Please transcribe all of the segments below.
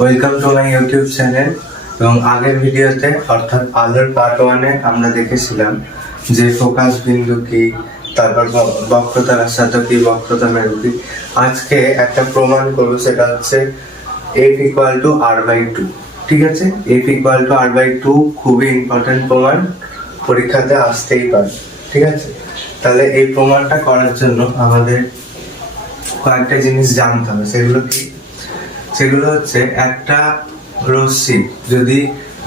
Welcome to my YouTube channel. এবং আগের ভিডিওতে অর্থাৎ আলোর পার্ট 1-এ আমরা দেখেছিলাম যে ফোকাস বিন্দু কি, তারপর বক্রতা ব্যাসার্ধ কি, বক্রতা মেরু কি। আজকে একটা প্রমাণ করবো, সেটা হচ্ছে f = r/2। ঠিক আছে, f = r/2 খুবই ইম্পর্টেন্ট প্রমাণ, পরীক্ষাতে আসতেই পারে। ঠিক আছে, তাহলে এই প্রমাণটা করার জন্য আমাদের কয়েকটা জিনিস জানতে হবে। সেগুলো হচ্ছে একটা রশ্মি যদি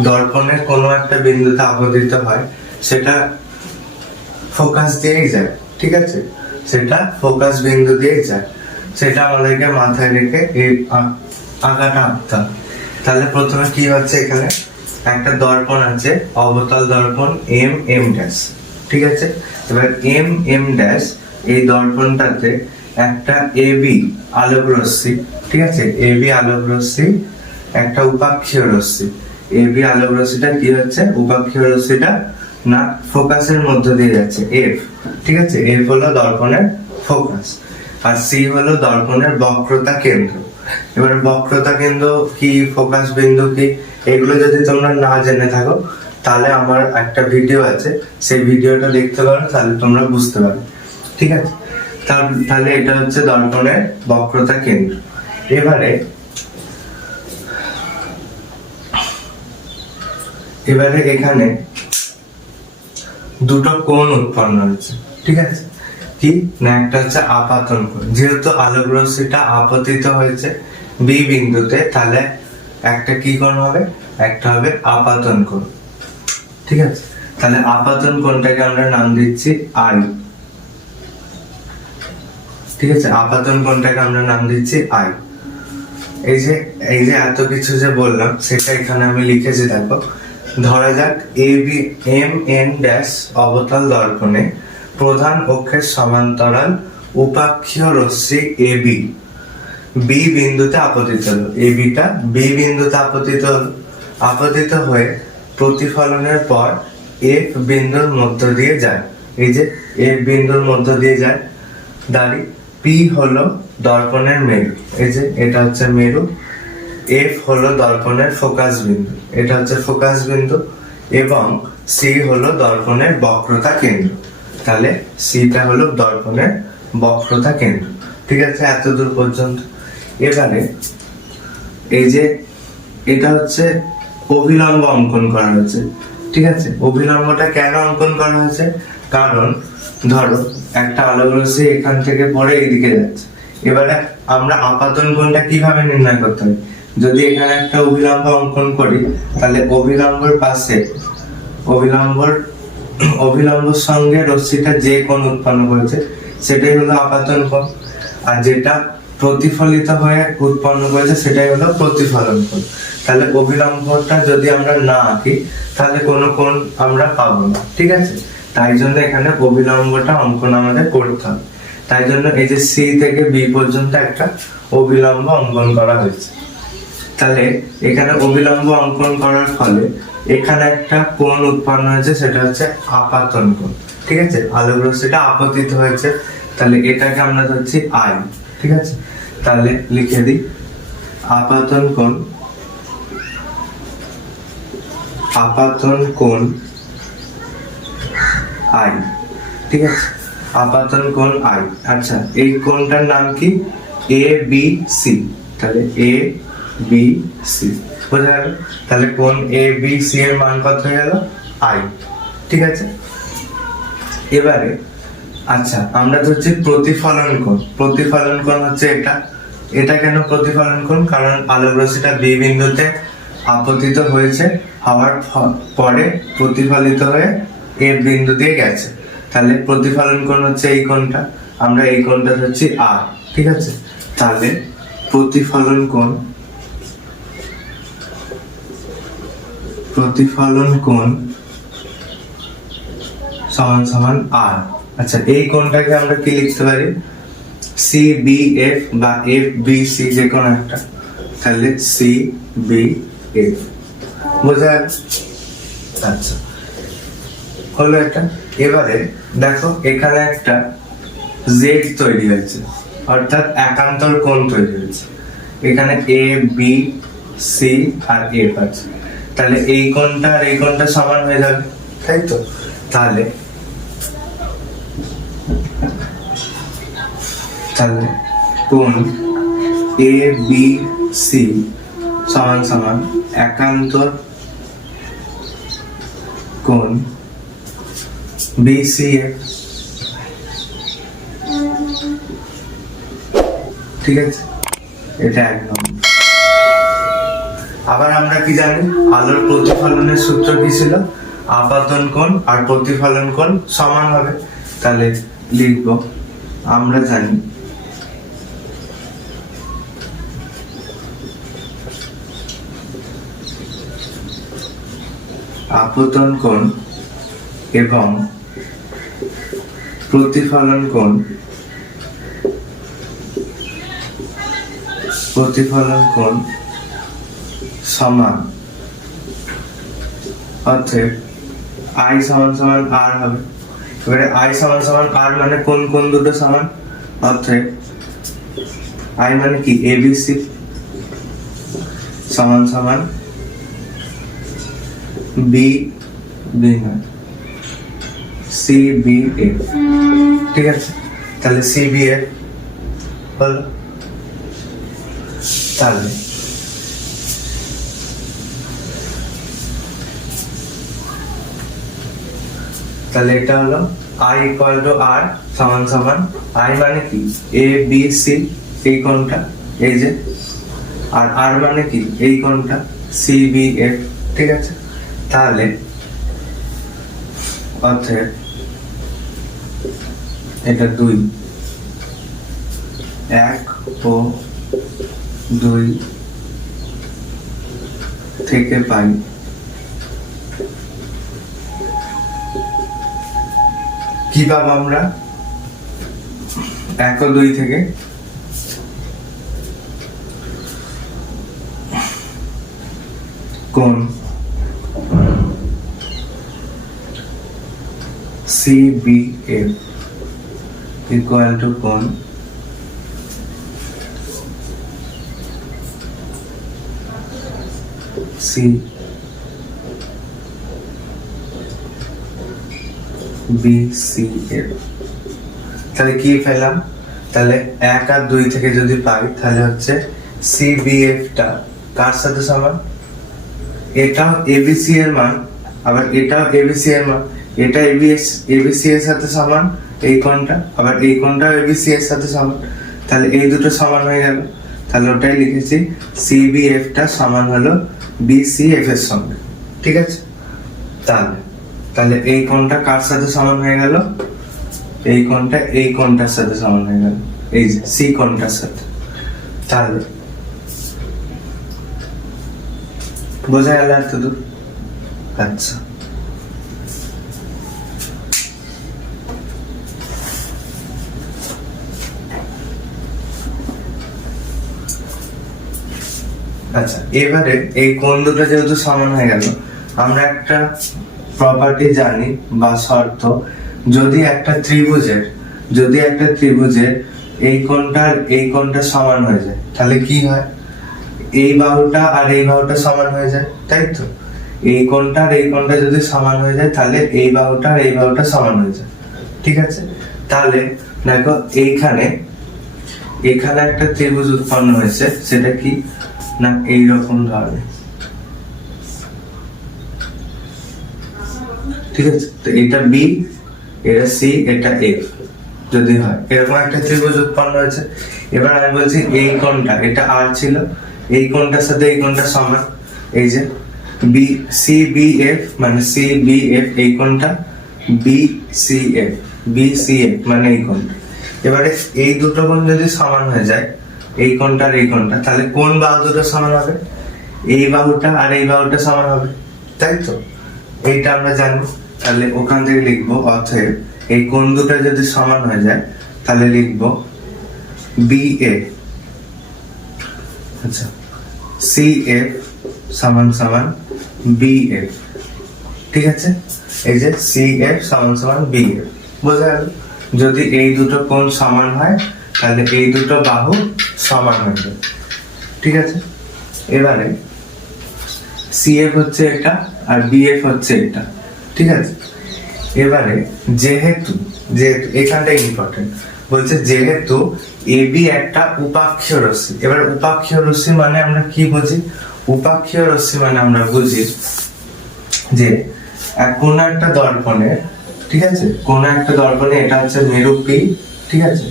দর্পণের কোনো একটা বিন্দুতে আপতিত হয়, সেটা ফোকাস দিয়েই যায়। ঠিক আছে, সেটা ফোকাস বিন্দু দিয়েই যায়। সেটা আমাদেরকে মাথায় রেখে এই আঁকাটা আঁকতে হবে। তাহলে প্রথমে কি হচ্ছে, এখানে একটা দর্পণ আছে, অবতল দর্পণ m(m')। ঠিক আছে, এবার m(m') এই দর্পণটাতে একটা ab আলোক রশ্মি, ঠিক আছে, ab আলোক রশ্মি একটা উপাক্ষীয় রশ্মি। ab আলোক রশ্মিটা কি হচ্ছে, উপাক্ষীয় রশ্মিটা না ফোকাসের মধ্য দিয়ে যাচ্ছে f। ঠিক আছে, f হলো দর্পণের ফোকাস, আর c হলো দর্পণের বক্রতা কেন্দ্র। এবার বক্রতা কেন্দ্র কি, ফোকাস বিন্দু কি, এগুলো যদি তোমরা না জেনে থাকো তাহলে আমার একটা ভিডিও আছে, সেই ভিডিওটা দেখতে পারো, তাহলে তোমরা বুঝতে পারো। ঠিক আছে, তাহলে এটা হচ্ছে দর্পণের বক্রতা কেন্দ্র। এবারে এখানে দুটো কোণ উৎপন্ন হচ্ছে। ঠিক আছে, কি না, একটা হচ্ছে আপাতন কোণ। যেহেতু আলোক রশ্মিটা আপতিত হয়েছে বি বিন্দুতে, তাহলে একটা কি কোণ হবে, একটা হবে আপাতন কোণ। ঠিক আছে, তাহলে আপাতন কোণটাকে আমরা নাম দিচ্ছি আই। ঠিক আছে, আপাতন কোণটাকে আমরা নাম দিচ্ছি আই। এই যে এত কিছু যে বললাম, সেটা এখানে আমি লিখেছি, দেখো। ধরা যাক m(n') অবতল দর্পণে প্রধান অক্ষের সমান্তরাল উপাক্ষীয় রশ্মি ab বি বিন্দুতে আপতিত হলো। এবটা বি বিন্দুতে আপতিত হয়ে প্রতিফলনের পর f বিন্দুর মধ্য দিয়ে যায়। এই যে f বিন্দুর মধ্য দিয়ে যায়, দাঁড়ি p হলো দর্পণের মেরু। এই যে এটা হচ্ছে মেরু, f হলো দর্পণের ফোকাস বিন্দু, এটা হচ্ছে ফোকাস বিন্দু, এবং c হলো দর্পণের বক্রতা কেন্দ্র। তাহলে cটা হলো দর্পণের বক্রতা কেন্দ্র। ঠিক আছে, এত দূর পর্যন্ত। এবারে এই যে এটা হচ্ছে অভিলম্ব অঙ্কন করা হয়েছে। ঠিক আছে, অভিলম্বটা কেন অঙ্কন করা হয়েছে, কারণ ধরো একটা আলোক রশ্মি এখান থেকে পড়ে এইদিকে যাচ্ছে। এবারে আমরা আপাতন কোণটা কিভাবে নির্ণয় করতে হবে, যদি এখানে একটা অভিলম্ব অঙ্কন করি, তাহলে অভিলম্বর পাশে অভিলম্বর সঙ্গে রশ্মিটা যে কোণ উৎপন্ন করেছে সেটাই হলো আপাতন কোণ, আর যেটা প্রতিফলিত হয়ে উৎপন্ন করেছে সেটাই হলো প্রতিফলন কোণ। তাহলে অভিলম্বটা যদি আমরা না আঁকি, তাহলে কোনো কোণ আমরা পাবো না। ঠিক আছে, তাই জন্য এখানে অভিলম্বটা অঙ্কন আমাদের করতে হবে। তাই জন্য এই যে সি থেকে বি পর্যন্ত একটা অভিলম্ব অঙ্কন করা হয়েছে। তাহলে এখানে অভিলম্ব অঙ্কন করার ফলে এখানে একটা কোণ উৎপন্ন হয়েছে, সেটা হচ্ছে আপাতন কোণ। ঠিক আছে, আলোক রশ্মিটা আপতিত হয়েছে, তাহলে এটাকে আমরা ধরছি আই। ঠিক আছে, তাহলে লিখে দিই আপাতন কোণ আই। ঠিক আছে, আপাতন কোণ আই। আচ্ছা, এই কোণটার নাম কি, ABC। তাহলে ABC বোঝা গেল। তাহলে কোণ ABC এর মান কত হয়ে গেল, আই। ঠিক আছে, এবারে আচ্ছা আমরা ধরছি প্রতিফলন কোণ। প্রতিফলন কোণ হচ্ছে এটা কেন প্রতিফলন কোণ, কারণ আলোক রশ্মিটা বি বিন্দুতে আপতিত হয়েছে, হওয়ার পরে প্রতিফলিত হয়ে এর বিন্দু দিয়ে গেছে। তাহলে প্রতিফলন কোণ হচ্ছে এই কোণটা, আমরা এই কোণটা ধরছি আর। ঠিক আছে, তাহলে প্রতিফলন কোণ সমান আর। আচ্ছা, এই কোণটাকে আমরা কি লিখতে পারি, CBF বা FBC যে কোনো একটা। তাহলে CBF বোঝা যাচ্ছে। আচ্ছা, হলো এটা। এবারে দেখো এখানে একটা জেড তৈরি হয়েছে, অর্থাৎ একান্তর কোণ তৈরি হয়েছে। এখানে AB সি আর এফ আছে, তাহলে এই কোণটা আর এই কোণটা সমান হয়ে যাবে, তাই তো? তাহলে কোণ এ বি সি সমান সমান একান্তর কোণ বি সি এফ। ঠিক আছে, এটা এক নম্বর। আবার আমরা কি জানি, আলোর প্রতিফলনের সূত্র কি ছিল? আপাতন কোণ আর প্রতিফলন কোণ সমান হবে। তাহলে লিখব, আমরা জানি আপতন কোণ এবং প্রতিফলন কোণ সমান, অতএব I সমান সমান R হবে। এবারে I সমান সমান R মানে কোন কোন দুটো সমান, অতএব I মানে কি ABC সমান সমান B নয় CBF। ঠিক আছে, তাহলে CBF হলো। তাহলে এটা হলো I ইকুয়াল টু R সমান সমান I মানে কি ABC এই কোণটা, এই যে, আর R মানে কি এই কোণটা CBF। ঠিক আছে, তাহলে অতএব এটা 2, 1 ও 2 থেকে পাই কি পাবো আমরা? 1 ও 2 থেকে কোণ CBF ইকুয়াল টু কোণ CBCF। তাহলে কি পেলাম? তাহলে 1 আর 2 থেকে যদি পাই তাহলে হচ্ছে CBF টা কার সাথে সমান? এটাও ABC এর মান, আবার এটাও ABC এর মান, এটা ABC এর সাথে সমান এই কোণটা, আবার এই কোণটাও ABC এর সাথে সমান, তাহলে এই দুটো সমান হয়ে গেল। তাহলে ওটাই লিখেছি CBF টা সমান হলো BCF এর সঙ্গে। ঠিক আছে, তাহলে এই কোণটা কার সাথে সমান হয়ে গেল? এই কোণটা এই কোণটার সাথে সমান হয়ে গেল, এই যে C কোণটার সাথে। তাহলে বোঝা গেল এতদূর? আচ্ছা, এবারে এই কোণ দুটো যেহেতু সমান হয়ে গেল, আমরা একটা প্রপার্টি জানি বা শর্ত, যদি একটা ত্রিভুজের এই কোণটা সমান হয়ে যায় তাহলে কি হয়? এই বাহুটা আর এই বাহুটা সমান হয়ে যায়, তাই তো? এই কোণটা আর এই কোণটা যদি সমান হয়ে যায় তাহলে এই বাহুটা আর এই বাহুটা সমান হয়ে যায়। ঠিক আছে, তাহলে দেখো এখানে একটা ত্রিভুজ উৎপন্ন হয়েছে, সেটা কি না এইরকম ধরনের। ঠিক আছে, তো এটা B, এটা C, এটা F যদি হয়, এরকম একটা ত্রিভুজ উৎপন্ন হয়েছে। এবার আমি বলছি এই কোণটা, এটা R ছিল, এই কোণটার সাথে এই কোণটা সমান, এই যে CBF মানে CBF, এই কোণটা BCF মানে এই কোণটা। এবারে এই দুটো কোণ যদি সমান হয়ে যায়, এই কোণটা আর এই কোণটা, তাহলে কোন বাহু দুটো সমান হবে? এই বাহুটা আর এই বাহুটা সমান হবে, তাই তো? এইটা আমরা জানি, তাহলে ওখান থেকে লিখবো, অতএব এই কোণ দুটো যদি সমান হয়ে যায় তাহলে লিখবো BF, আচ্ছা, CF সমান সমান BF। ঠিক আছে, এই যে CF সমান সমান BF, বোঝা গেল? যদি এই দুটো কোণ সমান হয় তাহলে এই দুটো বাহু সমান হয়ে যাবে। ঠিক আছে, এবারে সিএফ হচ্ছে এটা আর বিএফ হচ্ছে এটা, ঠিক আছে। এবারে যেহেতু এখানটা ইম্পর্টেন্ট, বলছে যেহেতু এবি একটা উপাক্ষীয় রশ্মি। এবার উপাক্ষীয় রশ্মি মানে আমরা কি বুঝি? উপাক্ষীয় রশ্মি মানে আমরা বুঝি যে কোন একটা দর্পণে, ঠিক আছে, কোন একটা দর্পণে এটা হচ্ছে মেরু পি, ঠিক আছে,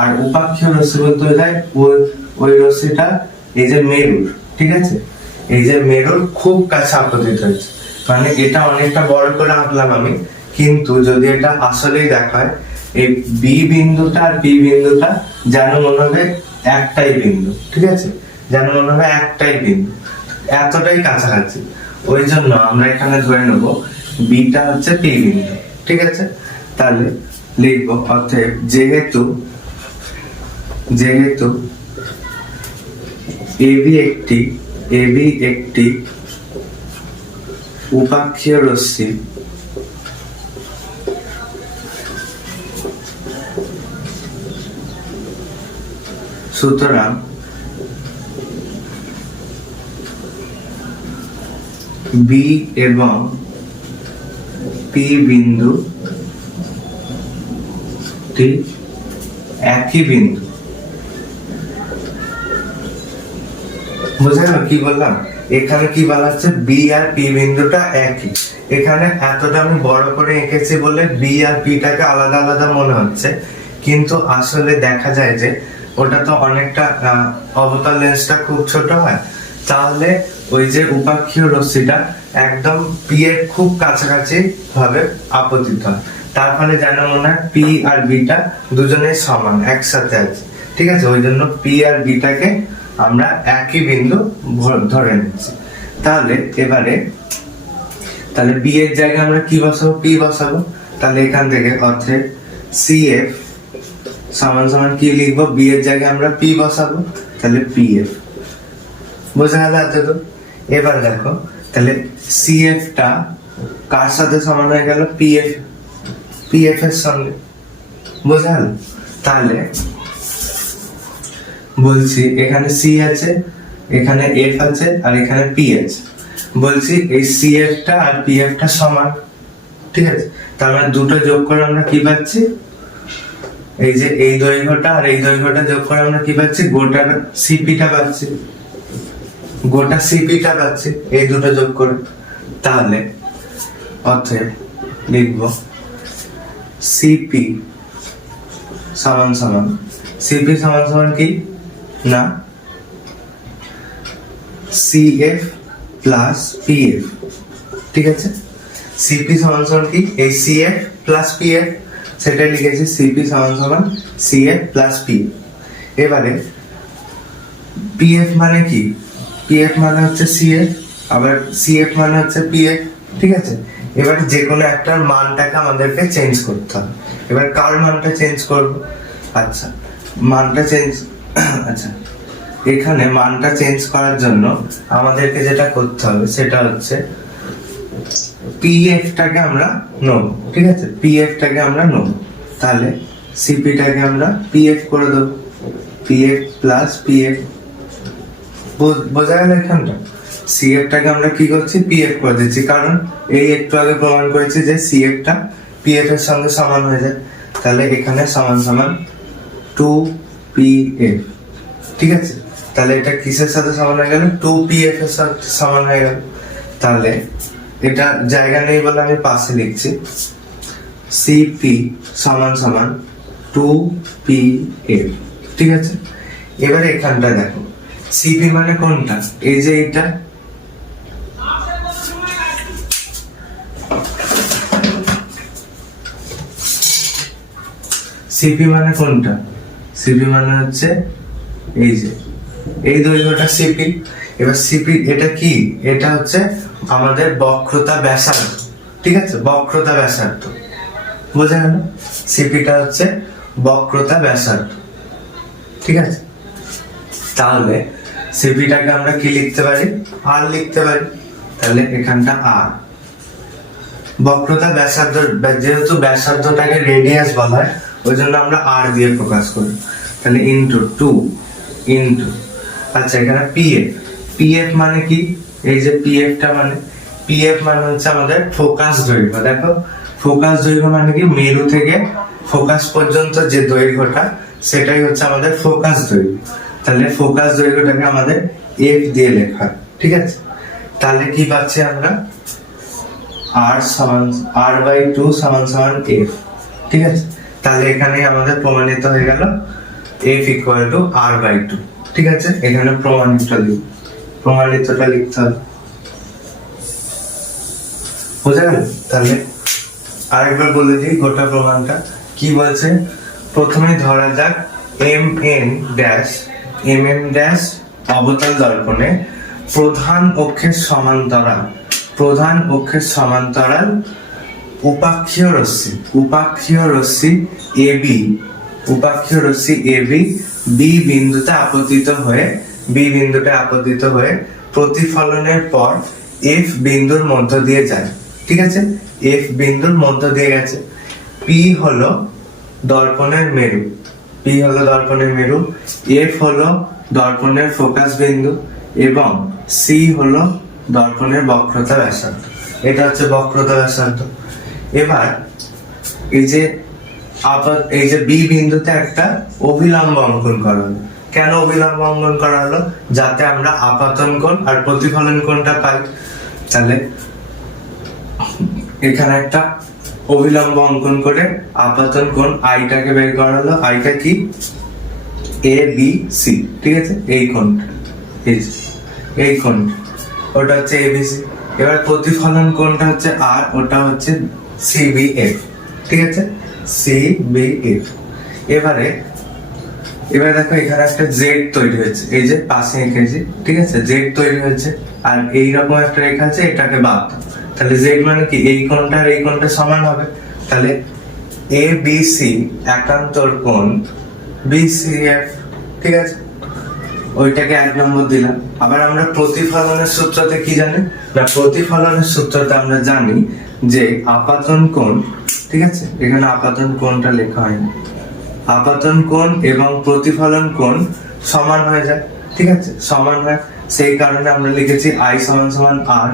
আর উপাক্ষীয় রশ্মি বলতে বোঝায় ওই রশ্মিটা এই যে মেরুর, ঠিক আছে, এই যে মেরুর খুব কাছে আপতিত হয়েছে। মানে এটা অনেকটা বড় করে আঁকলাম আমি, কিন্তু যদি এটা আসলেই দেখায় এই বি বিন্দুটা আর পি বিন্দুটা যেন মনে হবে একটাই বিন্দু, ঠিক আছে, যেন মনে হবে একটাই বিন্দু, এতটাই কাছাকাছি। ওই জন্য আমরা এখানে ধরে নেব বিটা হচ্ছে পি বিন্দু, ঠিক আছে। তাহলে লিখবো অতএব যেহেতু এবি একটি উপাক্ষীয় রশ্মি, সুতরাং বি এবং পি বিন্দুটি একই বিন্দু। বুঝা গেল কি বললাম? এখানে কি বলা হচ্ছে, বি আর পি বিন্দুটা একই। এখানে এতটা আমি বড় করে এঁকেছি বলে বি আর পিটাকে আলাদা আলাদা মনে হচ্ছে, কিন্তু আসলে দেখা যায় যে ওটা তো অনেকটা অবতল লেন্সটা খুব ছোট হয়, তাহলে ওই যে উপাক্ষীয় রশ্মিটা একদম পি এর খুব কাছাকাছি ভাবে আপতিত হয়। তার ফলে যেন মনে হয় পি আর বিটা দুজনেই সমান একসাথে আছে, ঠিক আছে। ওই জন্য পি আর বিটাকে আমরা একই বিন্দু ধরে নিচ্ছি। তাহলে এবারে তাহলে বি এর জায়গায় আমরা কি বসাবো? পি বসাবো। তাহলে এখান থেকে অর্থাৎ সিএফ সমান সমান কি লিখবো? বি এর জায়গায় আমরা পি বসাবো, তাহলে পিএফ। বোঝা গেল এতটুকু? এবার দেখো তাহলে সিএফ টা কার সাথে সমান হয়ে গেল? পিএফ এর সঙ্গে। বোঝা গেল? তাহলে বলছি এখানে সি আছে, এখানে এফ আছে, আর এখানে পি আছে। বলছি এই সিএফ টা আর পিএফ টা সমান, ঠিক আছে। তার মানে দুটো যোগ করে আমরা কি পাচ্ছি? এই যে এই দৈর্ঘ্যটা আর এই দৈর্ঘ্যটা যোগ করে আমরা কি পাচ্ছি? গোটা সিপিটা পাচ্ছি, এই দুটো যোগ করে। তাহলে অতএব লিখবো সিপি সমান সমান কি না সিএফ প্লাস পিএফ, ঠিক আছে। সিপি সমান সমান কি? এই সিএফ প্লাস পিএফ, সেটা লিখেছি সিপি সমান সমান সিএফ প্লাস পি। এবারে পিএফ মানে কি? পিএফ মানে হচ্ছে সিএফ, আবার সিএফ মানে হচ্ছে পিএফ, ঠিক আছে। এবারে যে কোনো একটার মানটাকে আমাদেরকে চেঞ্জ করতে হবে। এবার কার মানটা চেঞ্জ করব? আচ্ছা এখানে মানটা চেঞ্জ করার জন্য আমাদেরকে যেটা করতে হবে সেটা হচ্ছে পিএফ টাকে আমরা নেব, ঠিক আছে, পিএফ টাকে আমরা নেব। তাহলে সিপি টাকে আমরা পিএফ করে দেব, পিএফ প্লাস পিএফ। বোঝা গেল? এখানটা সিএফ টাকে আমরা কি করছি? পিএফ করে দিচ্ছি, কারণ এই একটু আগে প্রমাণ করেছি যে সিএফ টা পিএফ এর সঙ্গে সমান হয়ে যায়। তাহলে এখানে সমান সমান 2PF, ঠিক আছে। তাহলে এটা কিসের সাথে সমান হয়ে গেল? 2PF এর সাথে সমান হয়ে গেল। তাহলে এটা জায়গা নেই বলে আমি পাশে লিখছি সিপি সমান সমান 2PF, ঠিক আছে। এবারে এখানটা দেখো সিপি মানে কোনটা? এই যে এটা, সিপি মানে কোনটা? সিপি মানে হচ্ছে এই যে এই দৈর্ঘ্যটা সিপি। এবার সিপি এটা কি? এটা হচ্ছে আমাদের বক্রতা ব্যাসার্ধ, ঠিক আছে, বক্রতা ব্যাসার্ধ। বোঝা গেল? সিপিটা হচ্ছে বক্রতা ব্যাসার্ধ, ঠিক আছে। তাহলে সিপিটাকে আমরা কি লিখতে পারি? আর লিখতে পারি। তাহলে এখানটা আর। বক্রতা ব্যাসার্ধ, যেহেতু ব্যাসার্ধটাকে রেডিয়াস বলা হয় ওই জন্য আমরা আর দিয়ে প্রকাশ করি। তাহলে ইন্টু 2 ইন্টু, আচ্ছা এখানে পিএফ পিএফ মানে কি, এই যে পিএফটা মানে, পিএফ মানে হচ্ছে আমাদের ফোকাস দৈর্ঘ্য। দেখো ফোকাস দৈর্ঘ্য মানে কি, মেরু থেকে ফোকাস পর্যন্ত যে দৈর্ঘ্যটা সেটাই হচ্ছে আমাদের ফোকাস দৈর্ঘ্য। তাহলে ফোকাস দৈর্ঘ্যটাকে আমাদের এফ দিয়ে লেখা হয়, ঠিক আছে। তাহলে কি পাচ্ছি আমরা, r/2 = f, ঠিক আছে। তাহলে এখানে আমাদের প্রমাণিত হয়ে গেল f = r/2, ঠিক আছে। এখানে প্রমাণিতটা লিখতে হবে, বুঝা গেল। তাহলে আরেকবার বলে দিই গোটা প্রমাণটা কি বলছে। প্রথমে ধরা যাক mm' অবতল দর্পণে প্রধান অক্ষের সমান্তরাল উপাক্ষীয় রশ্মি AB বি বিন্দুতে আপতিত হয়ে প্রতিফলনের পর এফ বিন্দুর মধ্য দিয়ে যায়, ঠিক আছে। এফ বিন্দুর মধ্য দিয়ে গেছে। পি হলো দর্পণের মেরু, এফ হলো দর্পণের ফোকাস বিন্দু এবং সি হলো দর্পণের বক্রতা ব্যাসার্ধ। এটা হচ্ছে বক্রতা ব্যাসার্ধ। এবার এই যে বি বিন্দুতে একটা অভিলম্ব অঙ্কন করা হলো। কেন অভিলম্ব অঙ্কন করা হলো? যাতে আমরা আপাতন কোণ আর প্রতিফলন কোণটা পাই। তাহলে এখানে একটা অভিলম্ব অঙ্কন করে আপাতন কোণ আইটাকে বের করা হলো। আইটা কি, ABC, ঠিক আছে। এই কোণটা ওটা হচ্ছে ABC। এবার প্রতিফলন কোণটা হচ্ছে আর, ওটা হচ্ছে CBF, ঠিক আছে, CBF। এবারে দেখো এখানে একটা জেড তৈরি হয়েছে, এই যে পাশে এঁকেছি, ঠিক আছে, জেড তৈরি হয়েছে। আর এইরকম একটা রেখা আছে, এটাকে বাদ দাও। তাহলে জেড মানে কি, এই কোণটা আর এই কোণটা সমান হবে। তাহলে ABC একান্তর কোণ BCF, ঠিক আছে, ওইটাকে 1 নম্বর দিলাম। আবার আমরা প্রতিফলনের সূত্রতে কি জানি না, প্রতিফলনের সূত্রতে আমরা জানি যে আপাতন কোণ, ঠিক আছে, এখানে আপাতন কোণটা লেখা হয়নি, আপাতন কোণ এবং প্রতিফলন কোণ সমান হয়ে যায়, ঠিক আছে, সমান হয়। সেই কারণে আমরা লিখেছি I = R।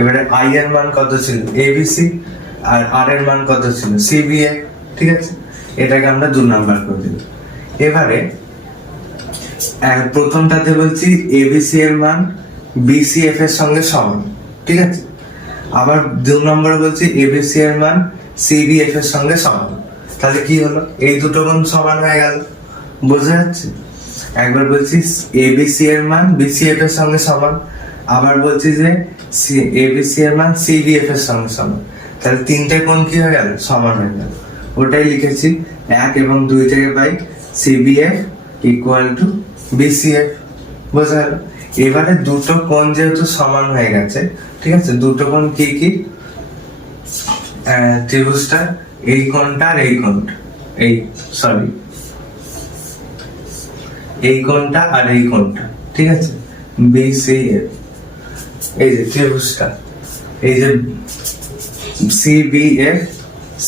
এবারে I এর মান কত ছিল, ABC, আর R এর মান কত ছিল, CBF, ঠিক আছে। এটাকে আমরা 2 নাম্বার করে দিলাম। এবারে প্রথমটাতে বলছি ABC এর মান BCF এর সঙ্গে সমান, ঠিক আছে। আবার 2 নম্বরে বলছি ABC এর মান CBF এর সঙ্গে সমান। তাহলে কি হলো, এই দুটো কোণ সমান হয়ে গেল, বোঝা যাচ্ছে। একবার বলছি ABC এর মান BCF এর সঙ্গে সমান, আবার বলছি যে ABC এর মান CBF এর সঙ্গে সমান। তাহলে তিনটে কোণ কি হয়ে গেল, সমান হয়ে গেল। ওটাই লিখেছি 1 এবং 2 থেকে পাই CBF = BCF, বোঝা গেল। এবারে দুটো কোণ যেহেতু সমান হয়ে গেছে, ঠিক আছে, দুটো কোণ কি কি, ত্রিভুজটা এই কোণটা আর এই কোণটা, এই কোণটা আর এই কোণটা, ঠিক আছে, BCF। এই যে ত্রিভুজটা, এই যে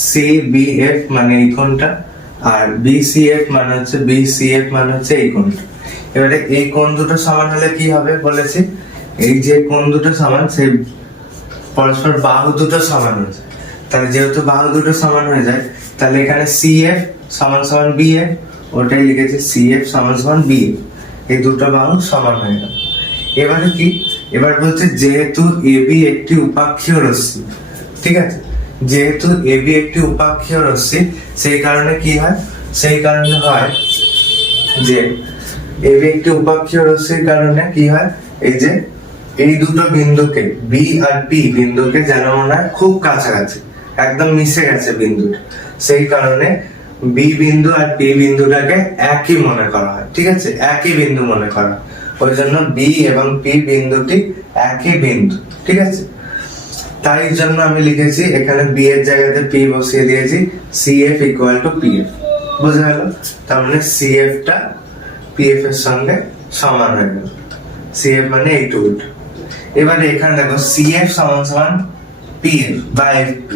CBF মানে এই কোণটা, আর BCF মানে হচ্ছে এই কোণটা। এবারে এই কোণ দুটো সমান হলে কি হবে বলেছি, এই যে কোণ দুটো সমান, সেই পরস্পর বাহু দুটো সমান হয়ে যায়। তাহলে যেহেতু বাহু দুটো সমান হয়ে যায়, তাহলে এখানে CF = BF, ওটাই লিখেছি CF = BF। এই দুটো বাহু সমান হয়ে গেল। এবারে কি, এবার বলছে যেহেতু AB একটি উপাক্ষীয় রশ্মি, ঠিক আছে, যেহেতু AB একটি উপাক্ষীয় রশ্মি, সেই কারণে কি হয়, যে AB একটি উপাক্ষীয় রশ্মির কারণে কি হয়, এই যে এই দুটো বিন্দুকে B আর P বিন্দুকে যেন মনে হয় খুব কাছাকাছি, একদম মিশে গেছে বিন্দুটা। সেই কারণে B বিন্দু আর P বিন্দুটাকে একই মনে করা হয়, ঠিক আছে, একই বিন্দু মনে করা হয়। ওই জন্য B এবং P বিন্দুটি একই বিন্দু, ঠিক আছে। তাই জন্য আমি লিখেছি এখানে B এর জায়গাতে P বসিয়ে দিয়েছি, CF = PF, বোঝা গেল। তার মানে CF টা PF এর সঙ্গে সমান হয়ে গেল, CF মানে এইটুকুটা। এবারে এখানে দেখো CF = PF বা FP।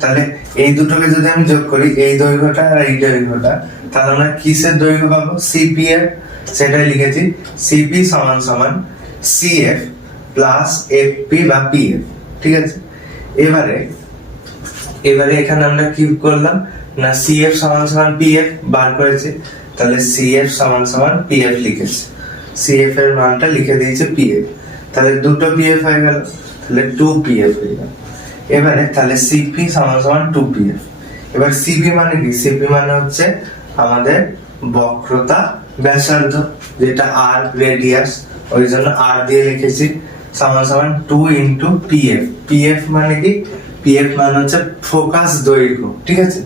তাহলে এই দুটোকে যদি আমি যোগ করি, এই দৈর্ঘ্যটা আর এই দৈর্ঘ্যটা, তাহলে আমরা কিসের দৈর্ঘ্য পাবো, CP এর। সেটাই লিখেছি CP = সিএফ প্লাস এফপি বা পিএফ। ঠিক আছে, এবারে এখানে আমরা কি করলাম না সিএফ সমান সমান পিএফ বার করেছি, তাহলে সিএফ সমান সমান পিএফ লিখেছি, সিএফ এর মানটা লিখে দিয়েছে পিএফ, তাহলে দুটো পিএফ হয়ে গেল, তাহলে 2 পিএফ হয়ে গেল। এবারে তাহলে সিপি সমান সমান 2 পিএফ। এবার সিপি মানে কি? সিপি মানে হচ্ছে আমাদের বক্রতা ব্যাসার্ধ, যেটা আর রেডিয়াস, ওই জন্য আর দিয়ে লিখেছি, সমান সমান 2 ইন্টু পিএফ। পিএফ মানে কি? পিএফ মানে হচ্ছে ফোকাস দৈর্ঘ্য। ঠিক আছে,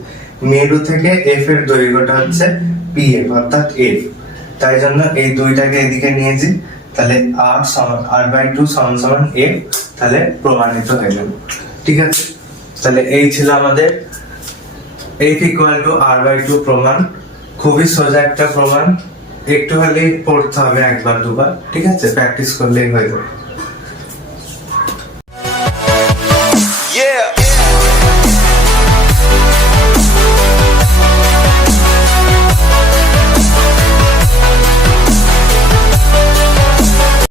মেরু থেকে এফ এর দৈর্ঘ্যটা হচ্ছে পিএফ অর্থাৎ এফ, তাই জন্য এই দুইটাকে এদিকে নিয়েছি, তাহলে r/2 সমান সমান এফ, তাহলে প্রমাণিত হয়ে গেল। ঠিক আছে, তাহলে এই ছিল আমাদের f = r/2 প্রমাণ। খুবই সোজা একটা প্রমাণ, একটু হলেই পড়তে হবে একবার দুবার। ঠিক আছে, প্র্যাকটিস করলেই হয়ে যাবে।